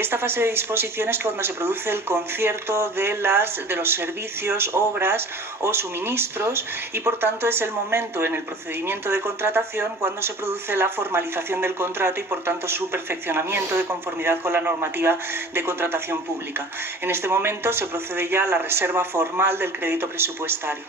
Esta fase de disposición es cuando se produce el concierto de los servicios, obras o suministros y, por tanto, es el momento en el procedimiento de contratación cuando se produce la formalización del contrato y, por tanto, su perfeccionamiento de conformidad con la normativa de contratación pública. En este momento se procede ya a la reserva formal del crédito presupuestario.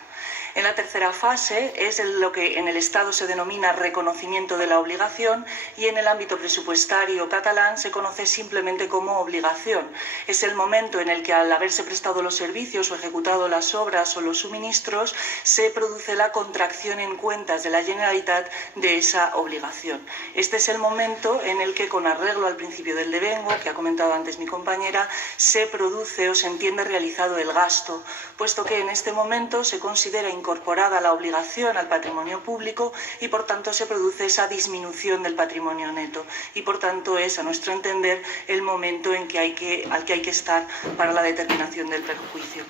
En la tercera fase es lo que en el Estado se denomina reconocimiento de la obligación y en el ámbito presupuestario catalán se conoce simplemente como obligación. Es el momento en el que, al haberse prestado los servicios o ejecutado las obras o los suministros, se produce la contracción en cuentas de la Generalitat de esa obligación. Este es el momento en el que, con arreglo al principio del devengo, que ha comentado antes mi compañera, se produce o se entiende realizado el gasto, puesto que en este momento se considera incorporada la obligación al patrimonio público y, por tanto, se produce esa disminución del patrimonio neto y, por tanto, es, a nuestro entender, el momento al que hay que estar para la determinación del perjuicio.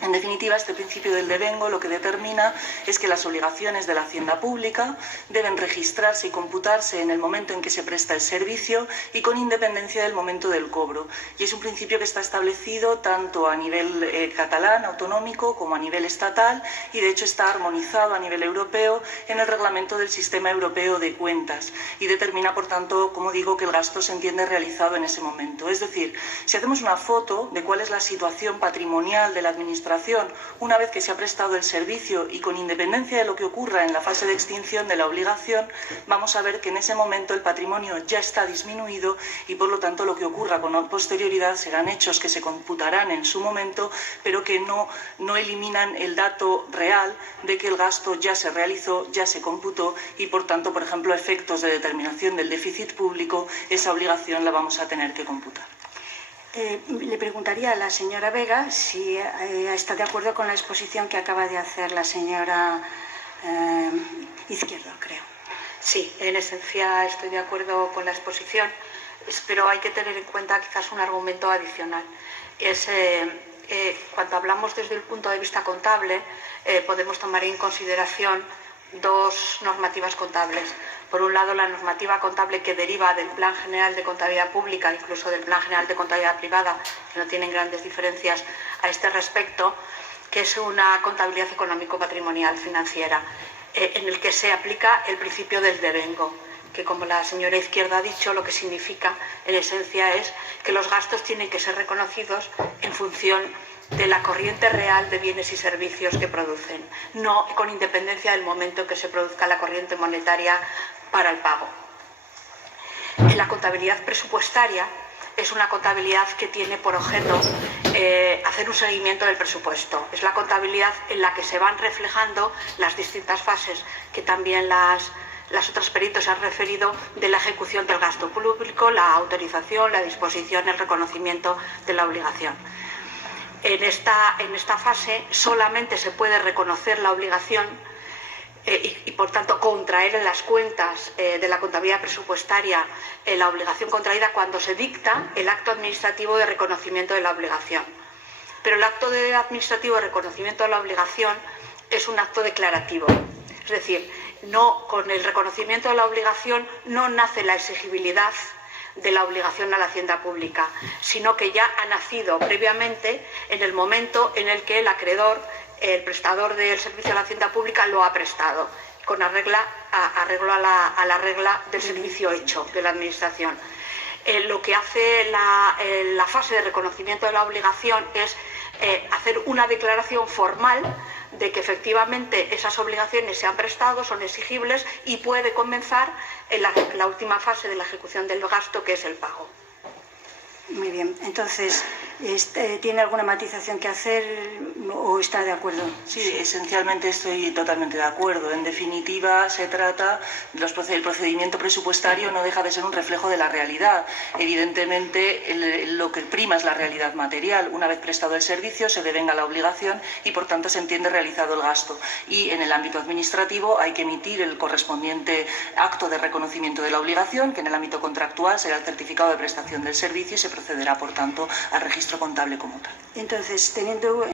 En definitiva, este principio del devengo lo que determina es que las obligaciones de la hacienda pública deben registrarse y computarse en el momento en que se presta el servicio y con independencia del momento del cobro. Y es un principio que está establecido tanto a nivel catalán, autonómico, como a nivel estatal y, de hecho, está armonizado a nivel europeo en el reglamento del Sistema Europeo de Cuentas y determina, por tanto, como digo, que el gasto se entiende realizado en ese momento. Es decir, si hacemos una foto de cuál es la situación patrimonial de la administración una vez que se ha prestado el servicio y con independencia de lo que ocurra en la fase de extinción de la obligación, vamos a ver que en ese momento el patrimonio ya está disminuido y, por lo tanto, lo que ocurra con posterioridad serán hechos que se computarán en su momento, pero que no eliminan el dato real de que el gasto ya se realizó, ya se computó y, por tanto, por ejemplo, a efectos de determinación del déficit público, esa obligación la vamos a tener que computar. Le preguntaría a la señora Vega si está de acuerdo con la exposición que acaba de hacer la señora Izquierdo, creo. Sí, en esencia estoy de acuerdo con la exposición, pero hay que tener en cuenta quizás un argumento adicional. Cuando hablamos desde el punto de vista contable, podemos tomar en consideración dos normativas contables. Por un lado, la normativa contable que deriva del Plan General de Contabilidad Pública, incluso del Plan General de Contabilidad Privada, que no tienen grandes diferencias a este respecto, que es una contabilidad económico-patrimonial financiera, en el que se aplica el principio del devengo, que, como la señora Izquierda ha dicho, lo que significa en esencia es que los gastos tienen que ser reconocidos en función de la corriente real de bienes y servicios que producen, no con independencia del momento en que se produzca la corriente monetaria para el pago. La contabilidad presupuestaria es una contabilidad que tiene por objeto hacer un seguimiento del presupuesto. Es la contabilidad en la que se van reflejando las distintas fases que también las otras peritos se han referido de la ejecución del gasto público, la autorización, la disposición, el reconocimiento de la obligación. En esta fase solamente se puede reconocer la obligación y, por tanto, contraer en las cuentas de la contabilidad presupuestaria la obligación contraída cuando se dicta el acto administrativo de reconocimiento de la obligación. Pero el acto administrativo de reconocimiento de la obligación es un acto declarativo. Es decir, con el reconocimiento de la obligación no nace la exigibilidad de la obligación a la hacienda pública, sino que ya ha nacido previamente en el momento en el que el acreedor, el prestador del servicio a la hacienda pública, lo ha prestado, con arreglo a la regla del servicio hecho de la administración. Lo que hace la fase de reconocimiento de la obligación es hacer una declaración formal de que efectivamente esas obligaciones se han prestado, son exigibles y puede comenzar en la última fase de la ejecución del gasto, que es el pago. Muy bien. Entonces, ¿tiene alguna matización que hacer o está de acuerdo? Sí, esencialmente estoy totalmente de acuerdo. En definitiva, se trata, el procedimiento presupuestario no deja de ser un reflejo de la realidad. Evidentemente, lo que prima es la realidad material. Una vez prestado el servicio, se devenga la obligación y, por tanto, se entiende realizado el gasto. Y en el ámbito administrativo hay que emitir el correspondiente acto de reconocimiento de la obligación, que en el ámbito contractual será el certificado de prestación del servicio y se procederá, por tanto, al registro contable como tal. Entonces, teniendo